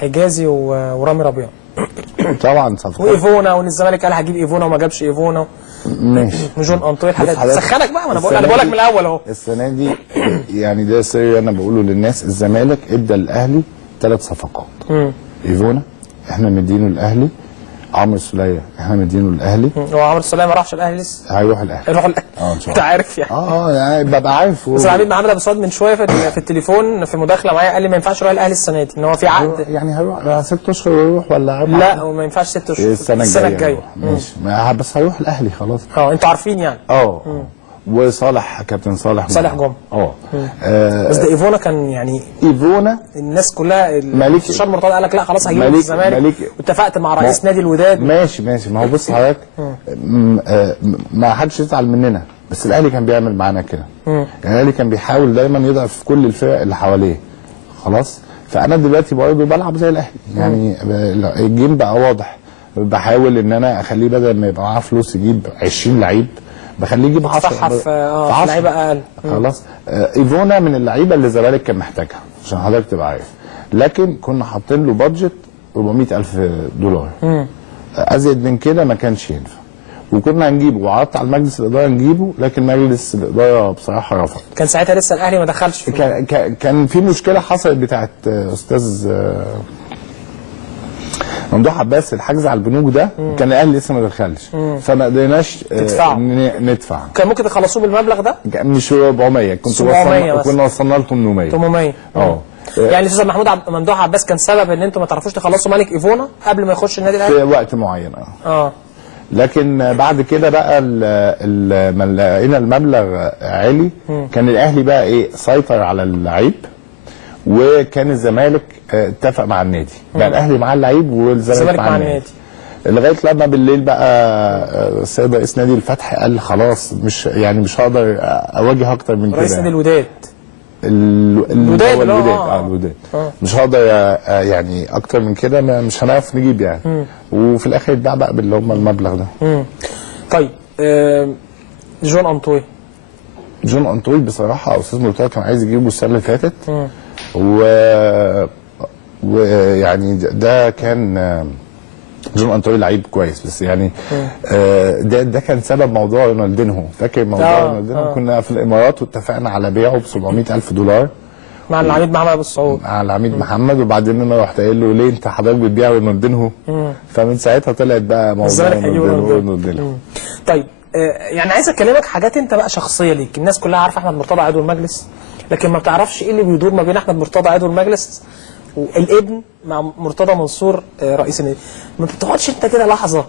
حجازي ورامي ربيعه. طبعا صفقات. وايفونا، وان الزمالك قال هجيب ايفونا وما جابش ايفونا. ماشي. جون انطوي، الحاجات دي سخنك بقى. انا بقول لك من الاول اهو. السنه دي يعني ده سر انا بقوله للناس، الزمالك ادى الاهلي 3 صفقات. ايفونا احنا مدينه الاهلي، عمرو السوليه احنا مدينه الاهلي. هو عمرو السوليه ما راحش الاهلي لسه؟ هيروح الاهلي. هيروح الاهلي ان شاء الله. انت عارف يعني. يعني ببقى عارف. بس العميد محمد ابو سعود من شويه في التليفون في مداخله معايا قال لي ما ينفعش يروح الاهلي السنه دي، ان هو في عقد. يعني هيروح 6 اشهر ويروح ولا 4؟ لا وما ينفعش 6 اشهر السنه الجايه. ماشي بس هيروح الاهلي خلاص. انتوا عارفين يعني. وصالح كابتن صالح جمعه. بس ده ايفونا كان يعني ايفونا الناس كلها مالك الشار مرتضى قال لك لا خلاص هجيبه في الزمالك، واتفقت مع رئيس نادي الوداد. ماشي ما هو بص حضرتك ما حدش يزعل مننا، بس الاهلي كان بيعمل معانا كده. يعني الاهلي كان بيحاول دايما يضعف كل الفرق اللي حواليه. خلاص، فانا دلوقتي برضه بلعب زي الاهلي يعني. الجيم بقى واضح، بحاول ان انا اخليه بدل ما يبقى معاه فلوس يجيب 20 لعيب بخليه يجيب 10 في لعيبه اقل. خلاص. ايفونا من اللعيبه اللي الزمالك كان محتاجها عشان حضرتك تبقى عارف، لكن كنا حاطين له بادجت $400,000. ازيد من كده ما كانش ينفع، وكنا هنجيبه وعرضت على مجلس الاداره نجيبه، لكن مجلس الاداره بصراحه رفض. كان ساعتها لسه الاهلي ما دخلش في كان في مشكله حصلت بتاعت استاذ ممدوح عباس، الحجز على البنوك ده كان الاهلي لسه ما دخلش، فما قدرناش ندفع. كان ممكن تخلصوه بالمبلغ ده؟ مش 400، كنا وصلنا ل 800. يعني الاستاذ ممدوح عباس كان سبب ان انتم ما تعرفوش تخلصوا مالك ايفونا قبل ما يخش النادي الاهلي في وقت معين. لكن بعد كده بقى لما لقينا المبلغ عالي كان الاهلي بقى ايه سيطر على اللعيب، وكان الزمالك اتفق مع النادي. بقى الاهلي مع اللعيب والزمالك مع النادي، لغايه لما بالليل بقى السيد رئيس نادي الفتح قال خلاص مش هقدر اواجه اكتر من كده. رئيس نادي الوداد الوداد مش هقدر يعني اكتر من كده، مش هنعرف نجيب يعني. وفي الاخر اتباع بقى باللي هم المبلغ ده. طيب جون انطوي بصراحه استاذ مرتضى كان عايز يجيبه السنه اللي فاتت، ويعني ده كان جون انطوي لعيب كويس، بس يعني ده كان سبب موضوع رونالدينهو. فاكر موضوع رونالدينهو؟ كنا في الامارات واتفقنا على بيعه ب $700,000 مع العميد محمد ابو السعود. مع العميد محمد، وبعدين انا رحت قايل له ليه انت حضرتك بتبيع رونالدينهو؟ فمن ساعتها طلعت بقى موضوع رونالدينهو. طيب يعني عايز اكلمك حاجات انت بقى شخصيه ليك. الناس كلها عارفه احمد مرتضى عضو المجلس، لكن ما بتعرفش ايه اللي بيدور ما بين احمد مرتضى عضو المجلس والابن مع مرتضى منصور رئيس النادي. ما بتقعدش انت كده لحظه